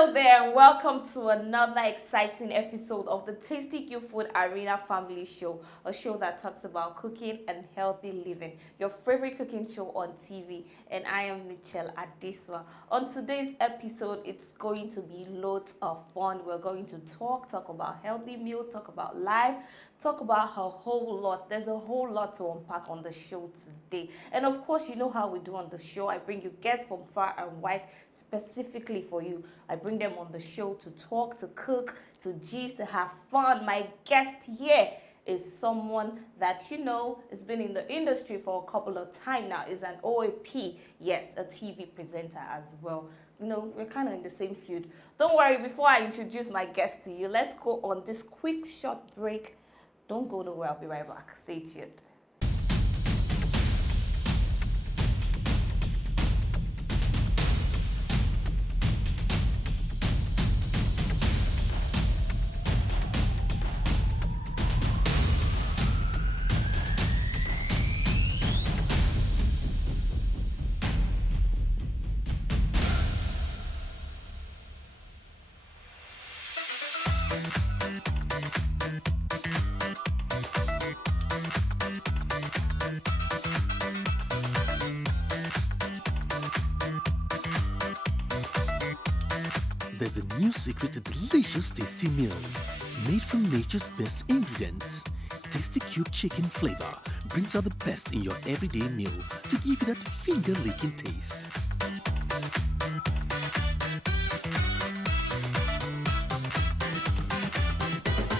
Hello there and welcome to another exciting episode of the Tasty Q Food Arena Family Show, a show that talks about cooking and healthy living, your favorite cooking show on TV, and I am Michelle Adeswa. On today's episode, it's going to be loads of fun. We're going to talk about healthy meals, talk about life, talk about a whole lot. There's a whole lot to unpack on the show today. And of course, you know how we do on the show. I bring you guests from far and wide specifically for you. I bring them on the show to talk, to cook, to gist, to have fun. My guest here is someone that you know has been in the industry for a couple of times now, is an OAP, yes, a TV presenter as well. You know, we're kind of in the same field. Don't worry, before I introduce my guest to you, let's go on this quick short break. Don't go nowhere, I'll be right back. Stay tuned. There's a new secret to delicious tasty meals made from nature's best ingredients. Tasty Cube chicken flavor brings out the best in your everyday meal to give you that finger-licking taste.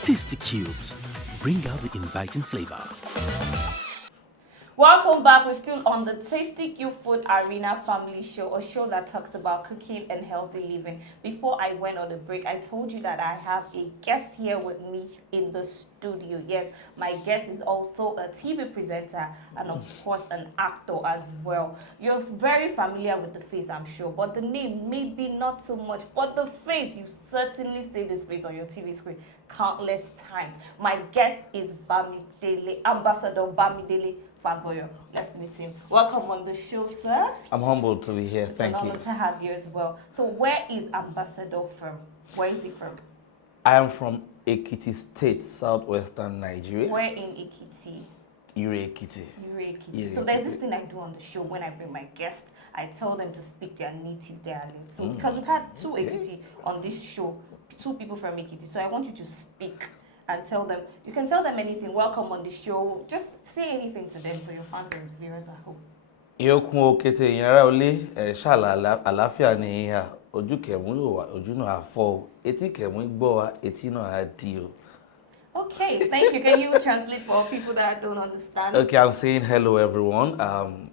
Tasty Cubes bring out the inviting flavor. Welcome back. We're still on the Tasty Q Food Arena Family Show, a show that talks about cooking and healthy living. Before I went on the break, I told you that I have a guest here with me in the studio. Yes, my guest is also a TV presenter and of course an actor as well. You're very familiar with the face, I'm sure, but the name maybe not so much. But the face, you've certainly seen this face on your TV screen countless times. My guest is Bamidele, Ambassador Bamidele Fagboyo. Let's meet him. Welcome on the show, sir. I'm humbled to be here. Thank you. It's an honor to have you as well. So where is Ambassador from? Where is he from? I am from Ekiti State, southwestern Nigeria. Where in Ekiti? Ekiti. Ekiti. So there's this thing I do on the show when I bring my guests. I tell them to speak their native dialect. So because we've had two Ekiti on this show, two people from Ekiti. So I want you to speak and tell them. You can tell them anything. Welcome on the show. Just say anything to them for your fans and viewers at home. Iyokun okete yara ole shala àlàáfíà ni ha ojú kẹmú ló wà ojú náà afọ etí kẹmú gbọ́ wa etí náà di o. Okay, thank you. Can you translate for people that don't understand? Okay, I'm saying hello everyone.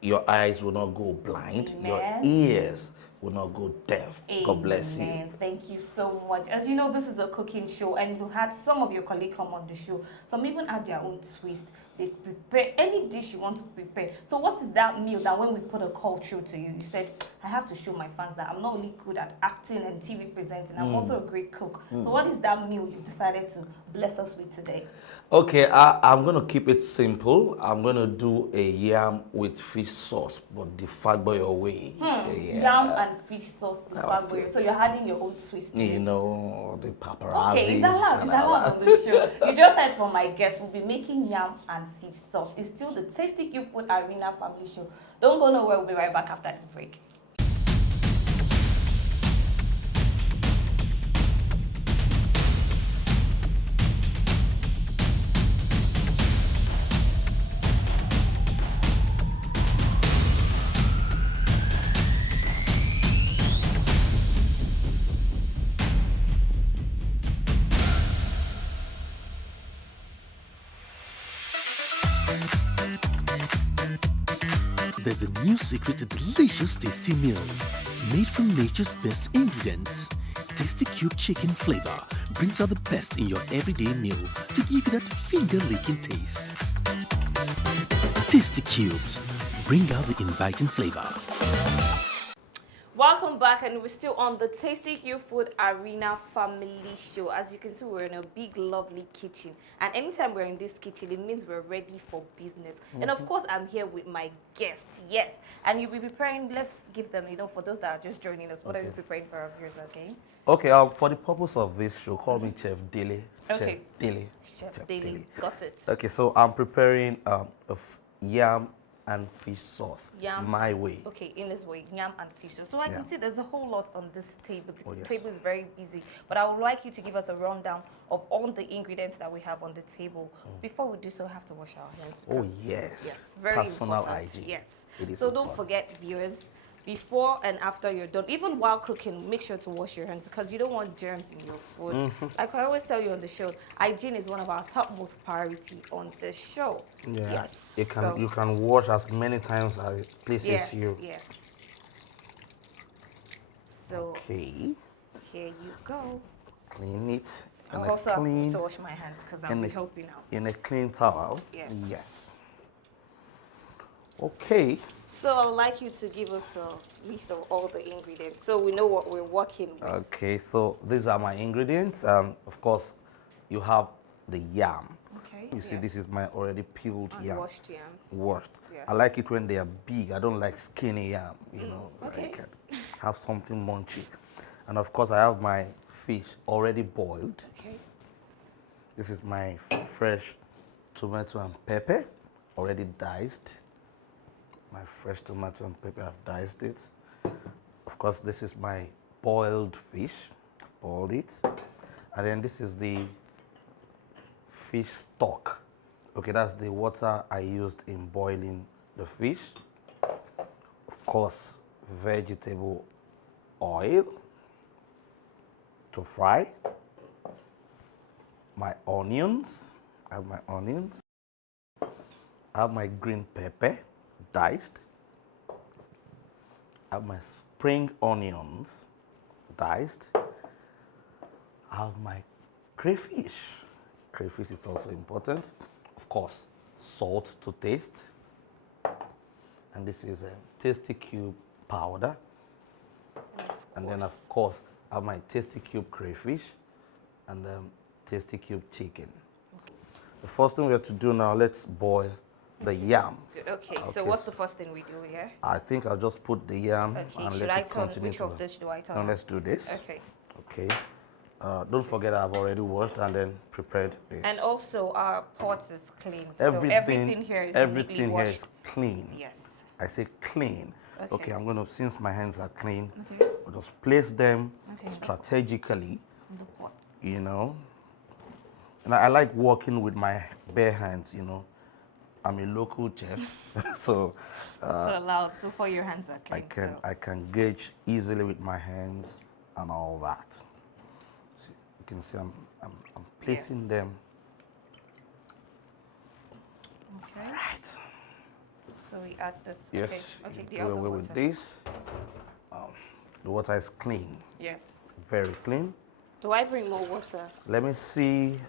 Your eyes will not go blind. Amen. Your ears will not go deaf. Amen. God bless you. Thank you so much. As you know, this is a cooking show, and you had some of your colleagues come on the show. Some even add their own twist. They prepare any dish you want to prepare. So what is that meal that when we put a call through to you, you said, I have to show my fans that I'm not only good at acting and TV presenting, I'm also a great cook. So what is that meal you've decided to bless us with today? Okay, I'm going to keep it simple. I'm going to do a yam with fish sauce, but the Fagboyo way. Yam and fish sauce, the Fagboyo. So you're adding your own twist to You it. know, the paparazzi. Okay, is that allowed on the show? You just heard from my guest. We'll be making yam and fish sauce. It's still the Tasty Q Food Arena Family Show. Don't go nowhere. We'll be right back after this break. There's a new secret to delicious tasty meals made from nature's best ingredients. Tasty Cube chicken flavor brings out the best in your everyday meal to give you that finger-licking taste. Tasty Cubes bring out the inviting flavor. Welcome back, and we're still on the Tasty Q Food Arena Family Show. As you can see, we're in a big, lovely kitchen, and anytime we're in this kitchen, it means we're ready for business. And of course, I'm here with my guest, yes, and you'll be preparing. Let's give them, for those that are just joining us, what are you preparing for our viewers? Okay. Okay, for the purpose of this show, call me Chef Dele. Okay. Chef Dele. Chef Daily, got it. Okay, so I'm preparing yam and fish sauce. Yam. My way. Okay, in this way, yam and fish. So I Yeah. can see there's a whole lot on this table. The Yes. table is very busy, but I would like you to give us a rundown of all the ingredients that we have on the table. Before we do so, we have to wash our hands. Oh, because- yes. Yes, very Personal important. hygiene. Yes. It is So don't important. forget, viewers, before and after you're done, even while cooking, make sure to wash your hands because you don't want germs in your food. Like I always tell you on the show, hygiene is one of our topmost priority on the show. Yeah. Yes. You can wash as many times as it pleases Yes, you. yes. So Okay. here you go. Clean it. I in a also have clean, to wash my hands because in I'm a- helping out. in a clean towel. Yes. Yes. Okay. So I'd like you to give us a list of all the ingredients so we know what we're working with. Okay, so these are my ingredients. Of course, you have the yam. Okay. You see, yes. this is my already peeled yam. Unwashed yam. Washed. Yes. I like it when they are big. I don't like skinny yam, okay. Like, have something munchy. And of course, I have my fish already boiled. Okay. This is my fresh tomato and pepper, already diced. My fresh tomato and pepper, I've diced it. Of course, this is my boiled fish. I've boiled it. And then this is the fish stock. Okay, that's the water I used in boiling the fish. Of course, vegetable oil to fry. My onions. I have my onions. I have my green pepper diced. I have my spring onions diced. I have my crayfish. Crayfish is also important. Of course, salt to taste. And this is a Tasty Cube powder. And then, of course, I have my Tasty Cube crayfish and Tasty Cube chicken. The first thing we have to do now, let's boil the yam. Okay, so Okay, what's the first thing we do here? I think I'll just put the yam Okay, and should let I it turn, continue which to of this do I turn? Now let's do this. Okay. Okay. Don't forget I've already washed and then prepared this. And also our pot is clean. everything, so everything here is everything neatly here washed. is clean. Yes. I say clean. Okay. Okay, I'm gonna, since my hands are clean, Okay. I'll just place them Okay. strategically, In the pot. And I like working with my bare hands, I'm a local chef, so So allowed. So far your hands are clean. I can gauge easily with my hands and all that. See, you can see I'm placing Yes. them Okay. right. So we add this. Yes, Okay. Okay. The do other away water. with this. The water is clean, Yes. very clean. Do I bring more water? Let me see.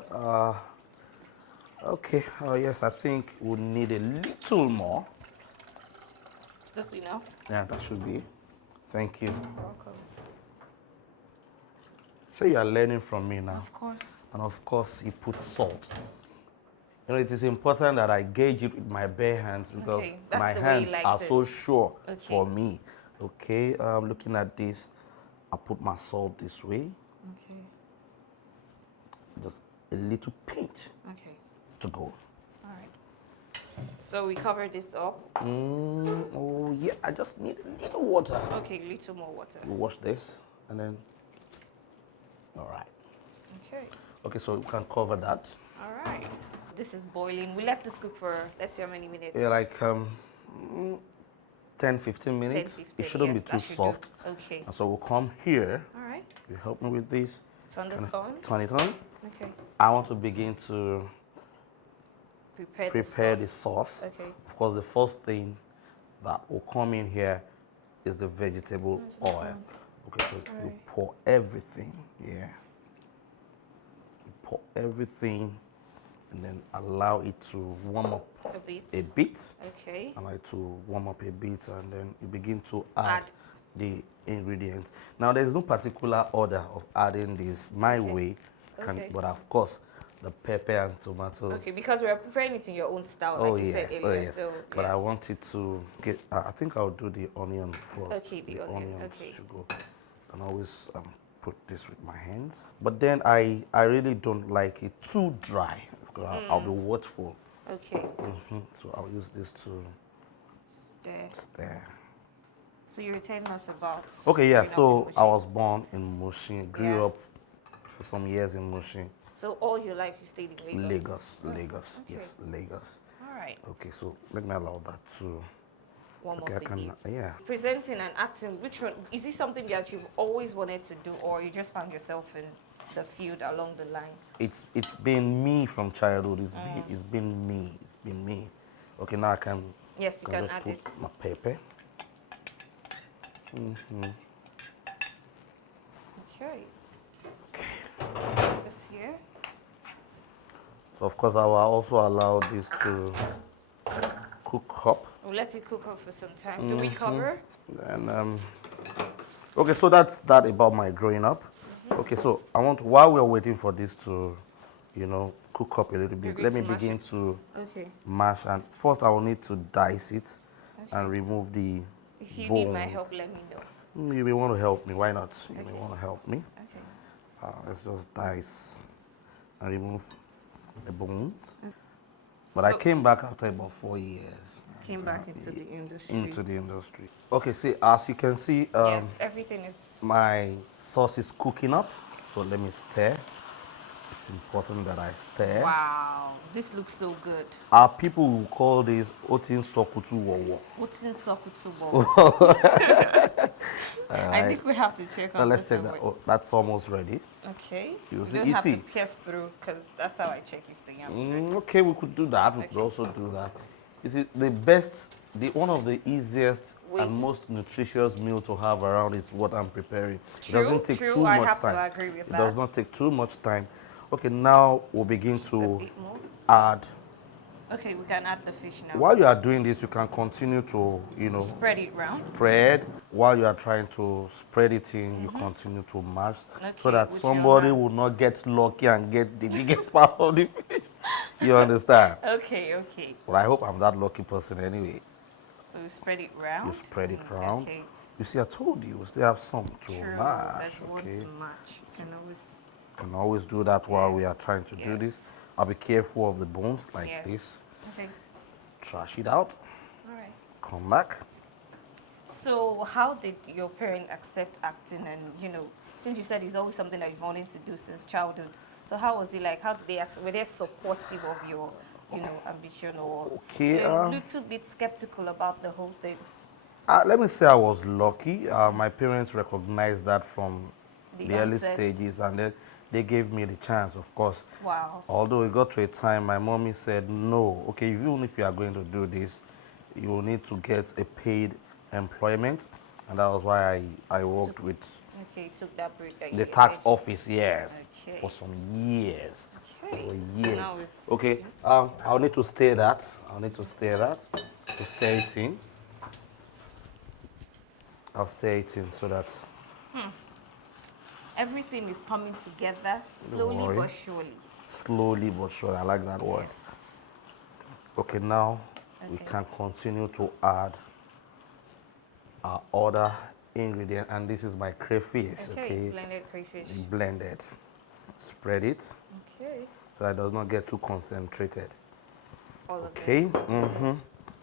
Okay. Oh yes, I think we'll need a little more. Is this enough? Yeah, that should be. Thank you. Welcome. So you are learning from me now. Of course. And of course, you put salt. It is important that I gauge it with my bare hands because Okay, that's my the way he hands likes are it. so sure Okay. for me. Okay, looking at this, I put my salt this way, Okay. just a little pinch Okay. to go. All right. So we cover this up. Oh yeah, I just need a little water. Okay, little more water. You wash this and then, all right. Okay. Okay, so you can cover that. All right. This is boiling. We let this cook for, let's see how many minutes. Yeah, like 10, 15 10, minutes. 15, It shouldn't yes, be too that should do. soft. Okay. And so we'll come here. All right. You help me with this. Turn this on. Turn it on. Okay. I want to begin to prepare the sauce. sauce. Okay. Of course, the first thing that will come in here is the vegetable oil. Okay, so you Alright. pour everything. Yeah. You pour everything and then allow it to warm up A bit. a bit. Okay. Allow it to warm up a bit and then you begin to add the ingredients. Now, there's no particular order of adding this my Okay. way, Okay. but of course, the pepper and tomato. Okay, because we're preparing it in your own style, Oh like you said yes, oh earlier. yes. So But I yes. wanted to get. I think I'll do the onion first. Okay, the onion, onions okay. should go. And always put this with my hands. But then I really don't like it too dry. Because I'll be watchful. Okay. So I'll use this to There. stir. So you were telling us about. Okay, yeah. growing up So in I Mushin. was born in Mushin. Grew Yeah. up for some years in Mushin. So all your life you stayed in Lagos. Lagos. okay. Yes, Lagos. All right. Okay, so let me allow that to. One Okay, more I can. thing. Yeah. Presenting and acting, which one is this something that you've always wanted to do, or you just found yourself in the field along the line? It's been me from childhood. It's been me. It's been me. Okay, now I can. Yes, you can just add put it. my pepper. Okay. This here. So of course I will also allow this to cook up. We'll let it cook up for some time. Do we cover? And okay, so that's that about my growing up. Okay, so I want while we're waiting for this to, cook up a little bit. You're Let going me to mash begin it? to Okay. mash, and first I will need to dice it and remove the If you bones. need my help, let me know. You may want to help me. Why not? You may want to help me. Okay. Let's just dice and remove the bones. But I So- came back after about 4 years. Came back into the industry. Into the industry. Okay, see, as you can see, yes, everything is. my sauce is cooking up. So let me stir. It's important that I stir. Wow, this looks so good. Our people will call this otin sokutu wowo. What's in Sokutubo? I think we have to check Now on let's this take that. one. Oh, that's almost ready. Okay. You You see- don't you have see. to pierce through, because that's how I check if the yam is ready. Okay, we could do that. We could Okay. also do that. You see, one of the easiest Wait. and most nutritious meal to have around is what I'm preparing. True, it doesn't take true. too I much have to time. agree with It that. does not take too much time. Okay, now we'll begin Just a to bit more. add. Okay, we can add the fish now. While you are doing this, you can continue to, Spread it round. spread. While you are trying to spread it in, you continue to mash so Okay, that with your somebody hand. will not get lucky and get the biggest part of the fish. You understand? Okay, okay. Well, I hope I'm that lucky person anyway. So we spread it round. You spread it round. Okay. You see, I told you, we still have some to True. mash. That's one Okay, to match. Can always. can always do that while we are Yes, trying to do yes. this. I'll be careful of the bones like Yes. this. Okay. Trash it out. All right. Come back. So how did your parents accept acting? And since you said it's always something that you've wanted to do since childhood, so how was it like? How did they were they supportive of your, ambition, or Okay, a little bit skeptical about the whole thing? Let me say I was lucky. My parents recognized that from The the early onset. stages, and then they gave me the chance, of course. Wow. Although it got to a time, my mommy said, no, okay, even if you are going to do this, you will need to get a paid employment. And that was why I worked with Okay, took that break. That the you tax mentioned. office, yes, Okay. for some years. Okay. For years. Now it's Okay, I'll need to stir that. I'll need to stir that. To stir it in. I'll stir it in so that everything is coming together slowly worry. but surely. slowly but surely, I like that word. Yes. Okay, now we Okay. can continue to add our other ingredient, and this is my crayfish. Okay, Blended crayfish. blended. Spread it Okay. so that it does not get too concentrated. All of Okay. it.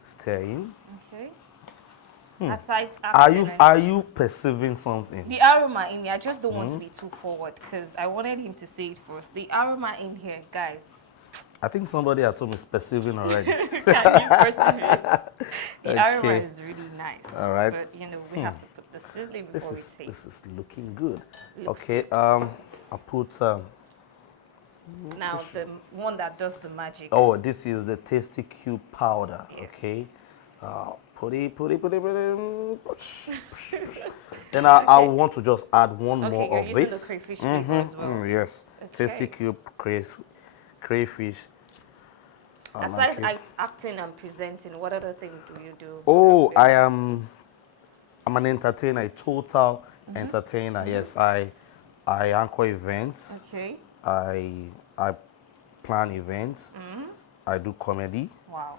Stir in. Okay. Aside Are acting you and- are you perceiving something? the aroma in here? I just don't want to be too forward because I wanted him to say it first. The aroma in here, guys. I think somebody at home is perceiving already. Can you perceive it? The aroma Okay. is really nice. All right. But we have to put the sizzling This before is we taste. this is looking good. Looks Okay. I put Now the one that does the magic. oh, this is the tasty cube powder. Yes. Okay. Put it. Then I want to just add one Okay, more you're of using this. the crayfish flavor as well. Yes. Tasty Okay. cube crayfish. I Aside like it. acting and presenting, what other thing do you do? to Oh, prepare? I am I'm an entertainer, a total entertainer. Yes, I anchor events. Okay. I plan events. I do comedy. Wow.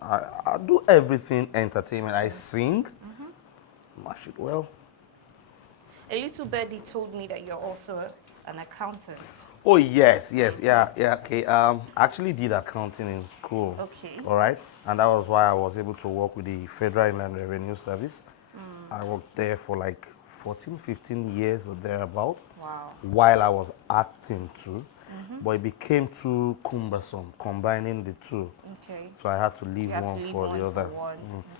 I do everything entertainment. I sing. Mash it well. A little birdie told me that you're also an accountant. Oh yes, yes, yeah, yeah. Okay. I actually did accounting in school. Okay. All right, and that was why I was able to work with the Federal Inland Revenue Service. I worked there for like 14, 15 years or thereabout. Wow. While I was acting too, but it became too cumbersome combining the two. Okay. So I had to leave You have one to leave for one the other. for one.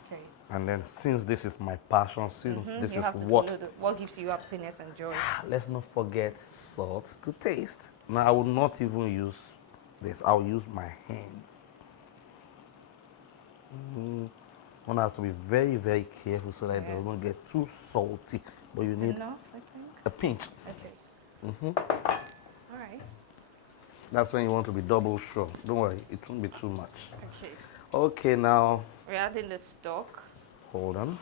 Okay. And then since this is my passion, since this You is have to what, follow what gives you happiness and joy. let's not forget salt to taste. Now I will not even use this. I'll use my hands. One has to be very, very careful so that it does not get too salty. But you It's need enough, I think. a pinch. Okay. All right. That's when you want to be double sure. Don't worry, it won't be too much. Okay. Okay, now We're adding the stock. hold on.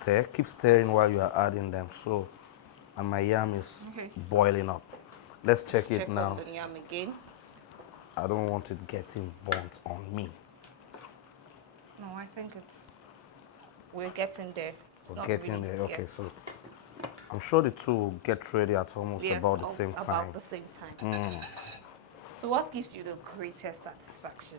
Stir. Keep stirring while you are adding them. So, and my yam is boiling up. Let's check it now. On the yam again. I don't want it getting burnt on me. No, I think we're getting there. It's We're not getting really- there. Okay, yes. so I'm sure the two will get ready at almost Yes, about the same time. About the same time. So what gives you the greatest satisfaction?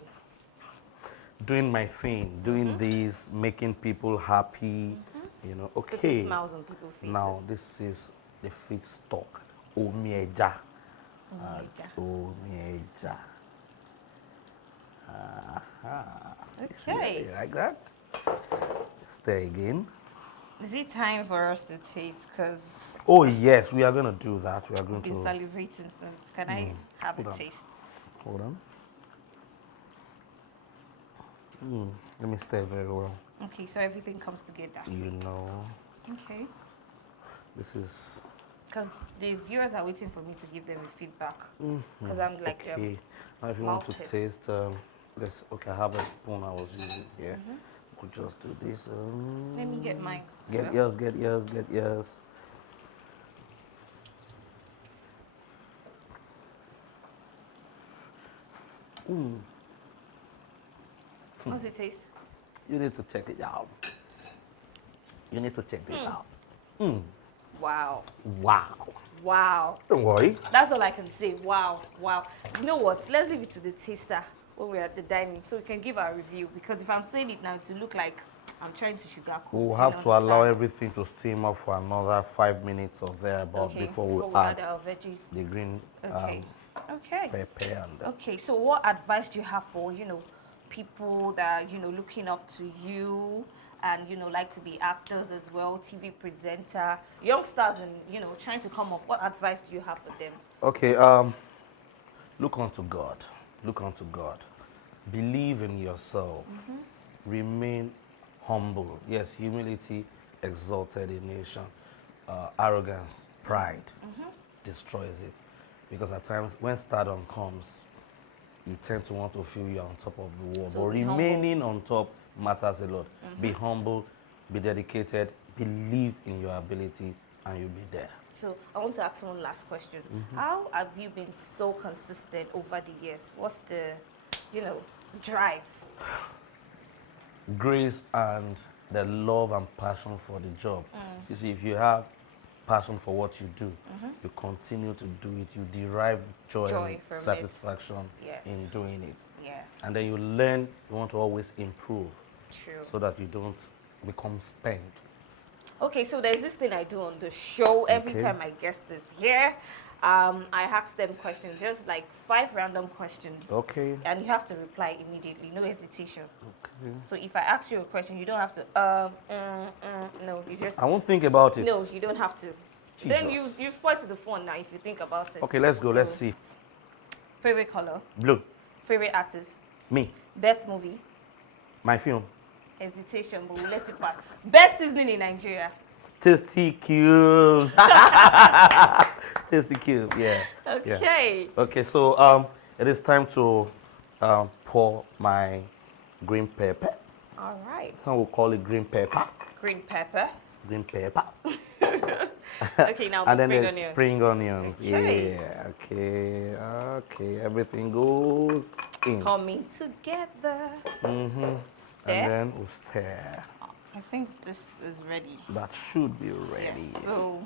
Doing my thing, doing this, making people happy, you know. Putting Okay. smiles on people's faces. Now this is the feedstock. Omieja. Omieja. Omieja. Okay. You like that? Stir again. Is it time for us to taste? Because Oh yes, we are going to do that. We are going I've been to salivating since. Can I have Hold a on. taste? hold on. Let me stir very well. Okay, so everything comes together. You know, Okay. this is Because the viewers are waiting for me to give them a feedback. Because I'm like, okay. Now, if you want to mouth taste, let's. Okay, I have a spoon I was using here. Could just do this. let me get mine. Get as well. yours, get yours, get yours. How's it taste? You need to check it out. You need to check this out. Wow. Wow. Wow. Don't worry. That's all I can say. Wow. Wow. You know what? Let's leave it to the taster when we're at the dining so we can give our review. Because if I'm saying it now, to look like I'm trying to sugarcoat. We'll you have to allow understand? everything to steam up for another 5 minutes or thereabout Okay, before we add add our veggies. the green Okay. Okay. pepper and Okay. So what advice do you have for, people that are, looking up to you and, like to be actors as well, TV presenter, youngsters and, trying to come up? What advice do you have for them? Okay, look unto God. Look unto God. Believe in yourself. Remain humble. Yes, humility exalted a nation. Arrogance, pride destroys it. Because at times when stardom comes, you tend to want to feel you're on top of the world. So but be humble. remaining on top matters a lot. Be humble, be dedicated, believe in your ability, and you'll be there. So I want to ask one last question. How have you been so consistent over the years? What's the, drive? Grace and the love and passion for the job. You see, if you have passion for what you do, you continue to do it, you derive joy Joy and from it. satisfaction Yes. in doing it. Yes. And then you learn, you want to always improve True. so that you don't become spent. Okay, so there's this thing I do on the show every Okay. time my guest is here. I ask them questions, just like 5 random questions. Okay. And you have to reply immediately, no hesitation. Okay. So if I ask you a question, you don't have to, no, you just, I won't think about it. no, you don't have to. Then Jesus. you spoiled the fun now if you think about it. Okay, let's go. Let's So, see. Favorite color, Blue. favorite artist, Me. best movie, My film. hesitation, but we'll let it pass. Best seasoning in Nigeria. Tasty cubes. Tasty cube. Yeah. Yeah. Okay. Okay, so it is time to pour my green pepper. All right. Some will call it green pepper. Green pepper. Green pepper. Okay, now And the then spring there's onion. spring onions. Okay. Yeah, okay, okay. Everything goes in. Coming together. And Stir. then we'll stir. I think this is ready. That should be ready. Yes. So,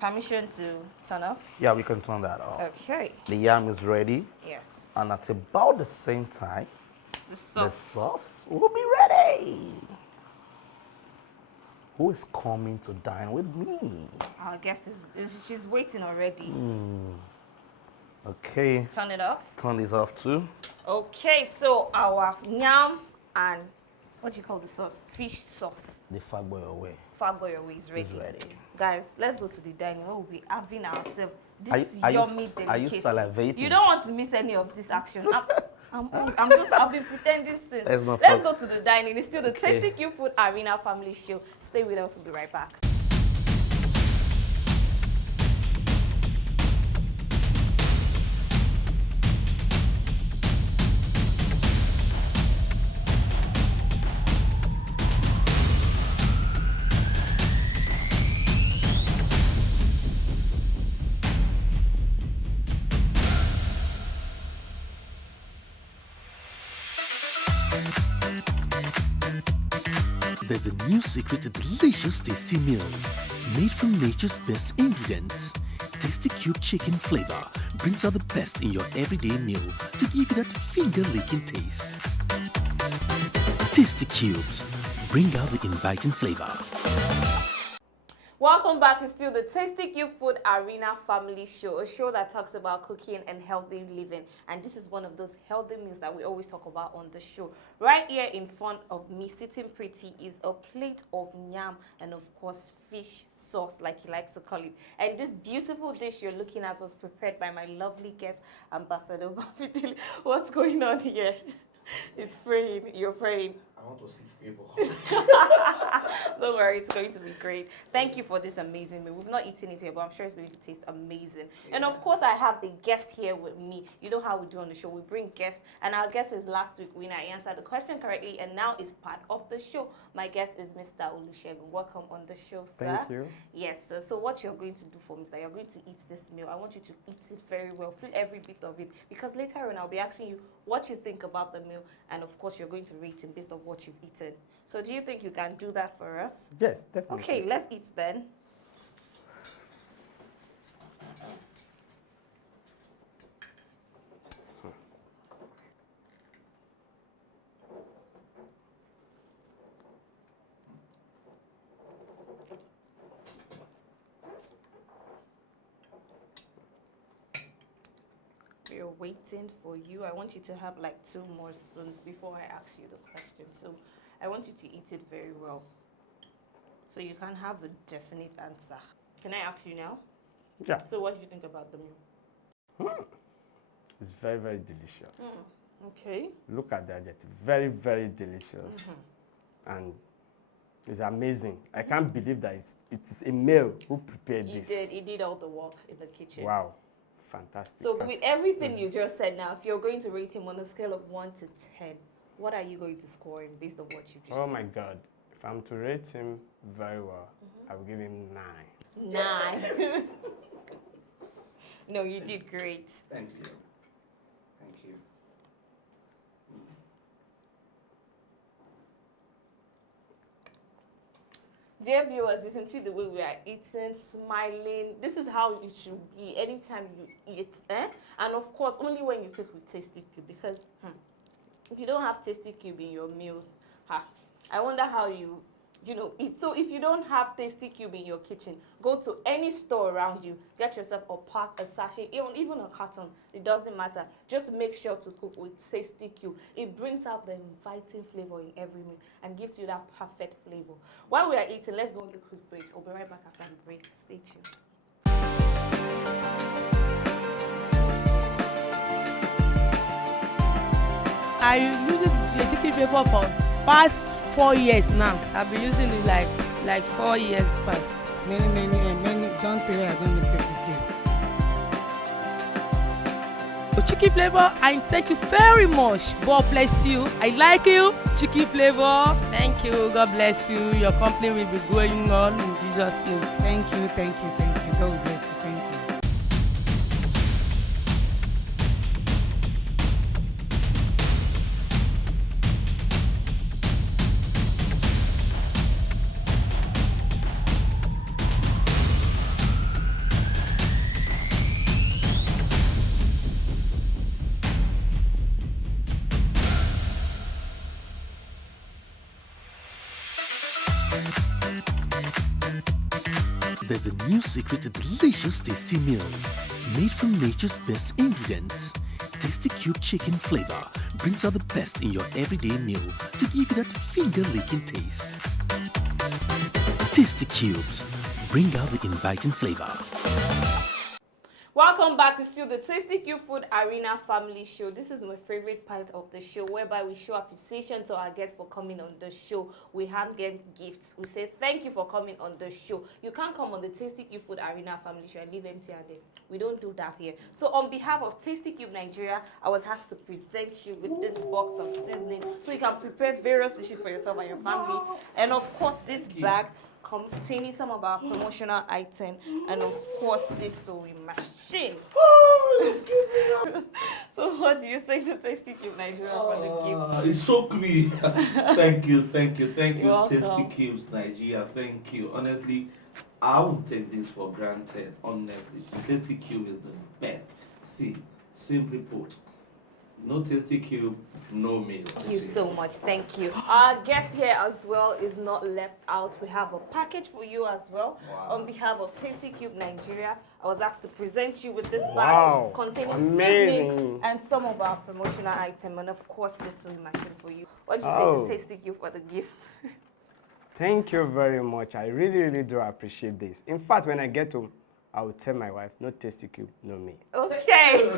permission to turn off? Yeah, we can turn that off. Okay. The yam is ready. Yes. And at about the same time, The the sauce. sauce will be ready. Who is coming to dine with me? I guess she's waiting already. Okay, Turn it off. turn this off too. Okay, so our yam and what do you call the sauce? Fish sauce. The Fagboyo way. Fagboyo is ready. Is ready. Guys, let's go to the dining where we'll be having ourselves Are this you- are you yummy s- are you delicacy. salivating? You don't want to miss any of this action. I've been pretending since. Let's not Let's fuck- go to the dining. It's still the Okay. Tasty Q Food Arena Family Show. Stay with us. We'll be right back. There's a new secret to delicious tasty meals made from nature's best ingredients. Tasty Cube chicken flavor brings out the best in your everyday meal to give you that finger-licking taste. Tasty Cubes, bring out the inviting flavor. Welcome back. It's still the Tasty Q Food Arena Family Show, a show that talks about cooking and healthy living. And this is one of those healthy meals that we always talk about on the show. Right here in front of me, sitting pretty, is a plate of yam and, of course, fish sauce, like he likes to call it. And this beautiful dish you're looking at was prepared by my lovely guest, Ambassador Bamidele. What's going on here? It's praying. You're praying. I want to see favor. Don't worry, it's going to be great. Thank you for this amazing meal. We've not eaten it yet, but I'm sure it's going to taste amazing. Yeah. And of course, I have the guest here with me. You know how we do on the show. We bring guests, and our guest is last week winner. He answered the question correctly, and now is part of the show. My guest is Mr. Olusegun. Welcome on the show, sir. Thank you. Yes, so what you're going to do for me is that you're going to eat this meal. I want you to eat it very well. Feel every bit of it. Because later on, I'll be asking you what you think about the meal, and of course, you're going to rate it based on what you've eaten. So do you think you can do that for us? Yes, definitely. Okay, let's eat then. We're waiting for you. I want you to have like 2 more spoons before I ask you the question. So I want you to eat it very well, so you can have a definite answer. Can I ask you now? Yeah. So what do you think about the meal? It's very, very delicious. Okay. Look at that. It's very, very delicious. And it's amazing. I can't believe that it's a male who prepared this. He did all the work in the kitchen. Wow. Fantastic. So with everything you just said now, if you're going to rate him on a scale of 1 to 10, what are you going to score him based on what you just Oh said? my God. If I'm to rate him very well, I will give him 9. 9. No, you did great. Thank you. Thank you. Dear viewers, you can see the way we are eating, smiling. This is how it should be anytime you eat. And of course, only when you cook with Tasty Cube. Because if you don't have Tasty Cube in your meals, I wonder how you eat. So if you don't have Tasty Cube in your kitchen, go to any store around you, get yourself a pack, a sachet, even a carton. It doesn't matter. Just make sure to cook with Tasty Cube. It brings out the inviting flavor in every meal and gives you that perfect flavor. While we are eating, let's go on the quick break. We'll be right back after the break. Stay tuned. I use the chicken flavor for past 4 years now. I've been using it like 4 years past. Many, don't tell you I don't make this again. A Chicken Flavor, and thank you very much. God bless you. I like you, Chicken Flavor. Thank you. God bless you. Your company will be going on in Jesus' name. Thank you, thank you, thank you. God bless you. Thank you. There's a new secret to delicious tasty meals made from nature's best ingredients. Tasty Cube chicken flavor brings out the best in your everyday meal to give you that finger-licking taste. Tasty Cubes, bring out the inviting flavor. Welcome back to still the Tasty Cube Food Arena Family Show. This is my favorite part of the show, whereby we show appreciation to our guests for coming on the show. We hand them gifts. We say thank you for coming on the show. You can't come on the Tasty Cube Food Arena Family Show and leave empty-handed. We don't do that here. So on behalf of Tasty Cube Nigeria, I was asked to present you with this box of seasoning so you can prepare various dishes for yourself and your family. And of course, this bag containing some of our promotional items, and of course this sewing machine. So what do you say to Tasty Cube Nigeria for the gift? It's so clean. Thank you, You're Tasty welcome. Cubes Nigeria. Thank you. Honestly, I won't take this for granted. Honestly, Tasty Cube is the best. See, simply put, no Tasty Cube, no meal. Thank you so much. Thank you. Our guest here as well is not left out. We have a package for you as well. Wow. On behalf of Tasty Cube Nigeria, I was asked to present you with this Wow. bag containing Amazing. seasoning and some of our promotional items, and of course this sewing machine for you. What do you Oh. say to Tasty Cube for the gift? Thank you very much. I really, really do appreciate this. In fact, when I get home, I will tell my wife, no Tasty Cube, no me. Okay.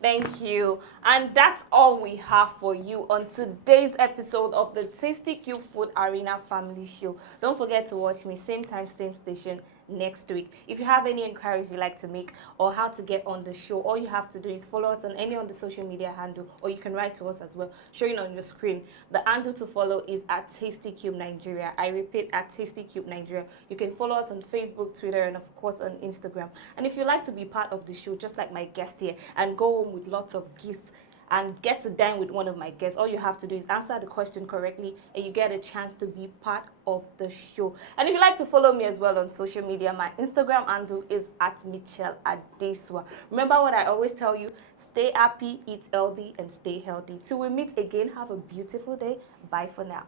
Thank you. And that's all we have for you on today's episode of the Tasty Cube Food Arena Family Show. Don't forget to watch me same time, same station next week. If you have any inquiries you'd like to make or how to get on the show, all you have to do is follow us on any of the social media handle, or you can write to us as well, showing on your screen. The handle to follow is at Tasty Cube Nigeria. I repeat, at Tasty Cube Nigeria. You can follow us on Facebook, Twitter, and of course on Instagram. And if you'd like to be part of the show, just like my guest here, and go home with lots of gifts and get to dine with one of my guests, all you have to do is answer the question correctly and you get a chance to be part of the show. And if you'd like to follow me as well on social media, my Instagram handle is at Michelle Adeswa. Remember what I always tell you, stay happy, eat healthy, and stay healthy. Till we meet again, have a beautiful day. Bye for now.